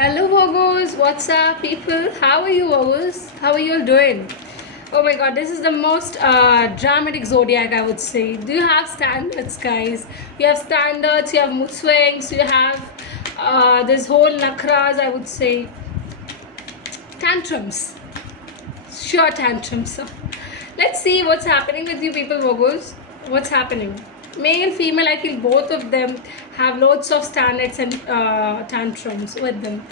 Hello Virgos, what's up people? How are you Virgos? How are you all doing? Oh my god, this is the most dramatic zodiac I would say. Do you have standards guys? You have standards, you have mood swings, you have this whole nakras I would say. Tantrums. Sure tantrums. Let's see what's happening with you people Virgos. What's happening? Male, female, I feel both of them have loads of standards and tantrums with them.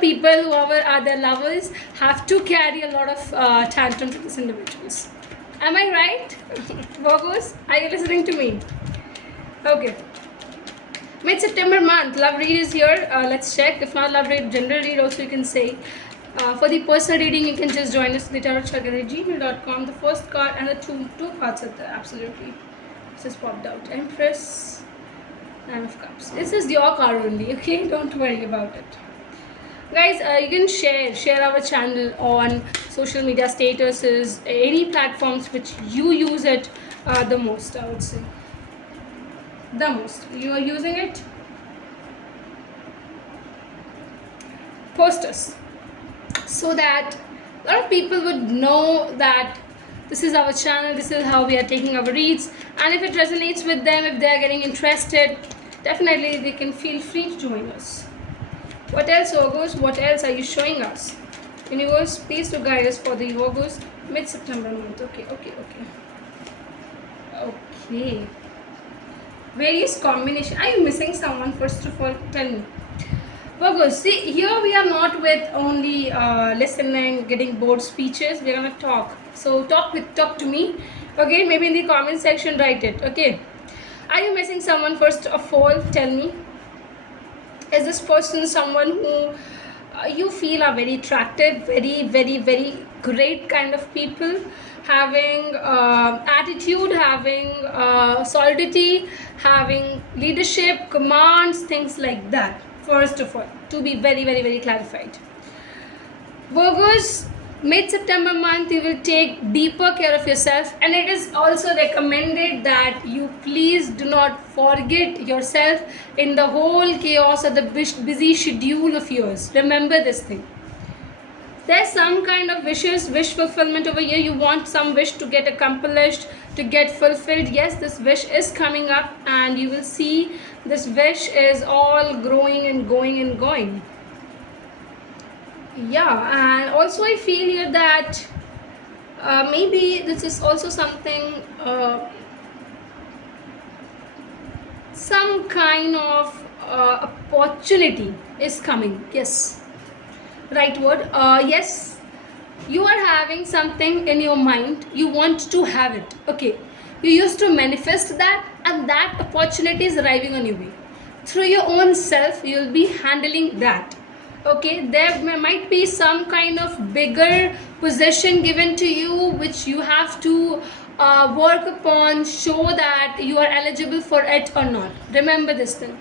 People, whoever are their lovers, have to carry a lot of tantrums with these individuals. Am I right? Virgos, are you listening to me? Okay. Mid-September month, love read is here. Let's check. If not love read, general read also you can say. For the personal reading, you can just join us at gmail.com. The first card and the two cards are there, absolutely. Just popped out. Empress, Nine of Cups. This is your card only, okay? Don't worry about it. Guys, you can share our channel on social media statuses, any platforms which you use it the most, I would say. The most. You are using it? Post us. So that a lot of people would know that this is our channel, this is how we are taking our reads, and if it resonates with them, if they are getting interested, definitely they can feel free to join us. What else Virgos? What else are you showing us? Universe, please to guide us for the Virgos mid-September month. Okay. Various combination. Are you missing someone? First of all, tell me. Virgos, see, here we are not with only listening, getting bored speeches. We're gonna talk. So talk to me. Okay, maybe in the comment section write it. Okay. Are you missing someone? First of all, tell me. Is this person someone who you feel are very attractive, very, very, very great kind of people, having attitude, having solidity, having leadership, commands, things like that? First of all, to be very, very, very clarified. Virgos, mid-September month, you will take deeper care of yourself, and it is also recommended that you please do not forget yourself in the whole chaos of the busy schedule of yours. Remember this thing. There's some kind of wish fulfillment over here. You want some wish to get accomplished, to get fulfilled. Yes, this wish is coming up, and you will see this wish is all growing and going. Yeah, and also I feel here that maybe this is also something, some kind of opportunity is coming. Yes, right word. Yes, you are having something in your mind, you want to have it. Okay, you used to manifest that, and that opportunity is arriving on your way. Through your own self, you'll be handling that. Okay, there might be some kind of bigger possession given to you, which you have to work upon, show that you are eligible for it or not. Remember this thing.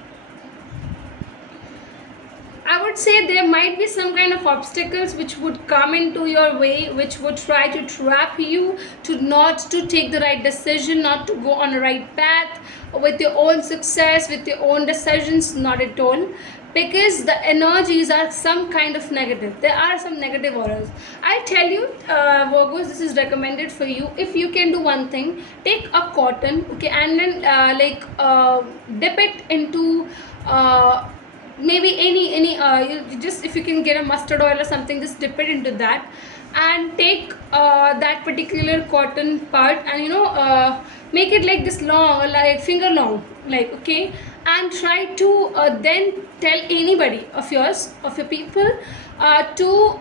I would say there might be some kind of obstacles which would come into your way, which would try to trap you to not to take the right decision, not to go on a right path with your own success, with your own decisions. Not at all, because the energies are some kind of negative. There are some negative auras. I tell you, Virgos, this is recommended for you. If you can do one thing, take a cotton, okay, and then dip it into maybe any you just, if you can get a mustard oil or something, just dip it into that, and take that particular cotton part, and make it like this long, like finger long, like, okay, and try to then tell anybody of yours, of your people, to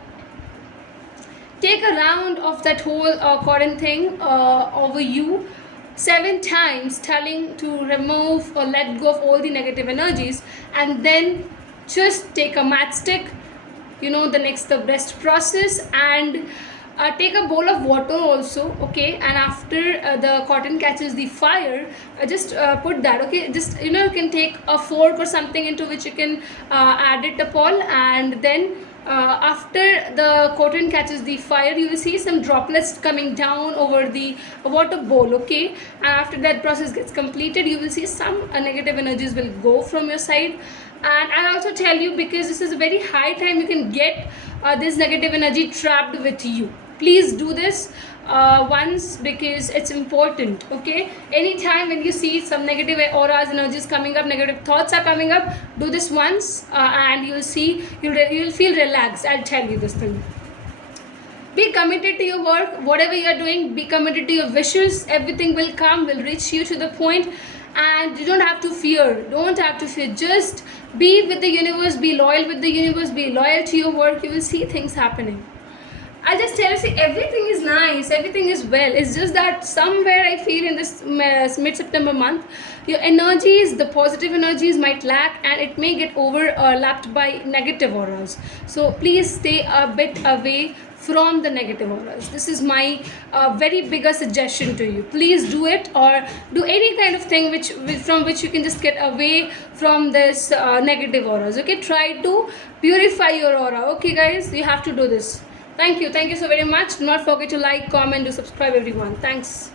take a round of that whole cotton thing over you 7 times, telling to remove or let go of all the negative energies, and then just take a matchstick, the best process, and take a bowl of water also, okay, and after the cotton catches the fire, just put that, okay, just you can take a fork or something into which you can add it upon, and then after the cotton catches the fire, you will see some droplets coming down over the water bowl, okay, and after that process gets completed, you will see some negative energies will go from your side, And I also tell you, because this is a very high time you can get this negative energy trapped with you. Please do this once, because it's important. Okay, anytime when you see some negative auras, energies coming up, negative thoughts are coming up, do this once, and you'll see, you'll feel relaxed. I'll tell you this thing. Be committed to your work, whatever you are doing. Be committed to your wishes. Everything will come, will reach you to the point, and you don't have to fear. Don't have to fear. Just be with the universe. Be loyal with the universe. Be loyal to your work. You will see things happening. I'll just tell you, see, everything is nice, everything is well. It's just that somewhere I feel in this mid-September month, your energies, the positive energies might lack, and it may get overlapped by negative auras. So please stay a bit away from the negative auras. This is my very bigger suggestion to you. Please do it, or do any kind of thing from which you can just get away from this negative auras. Okay, try to purify your aura. Okay, guys, you have to do this. Thank you so very much. Do not forget to like, comment, do subscribe, everyone. Thanks.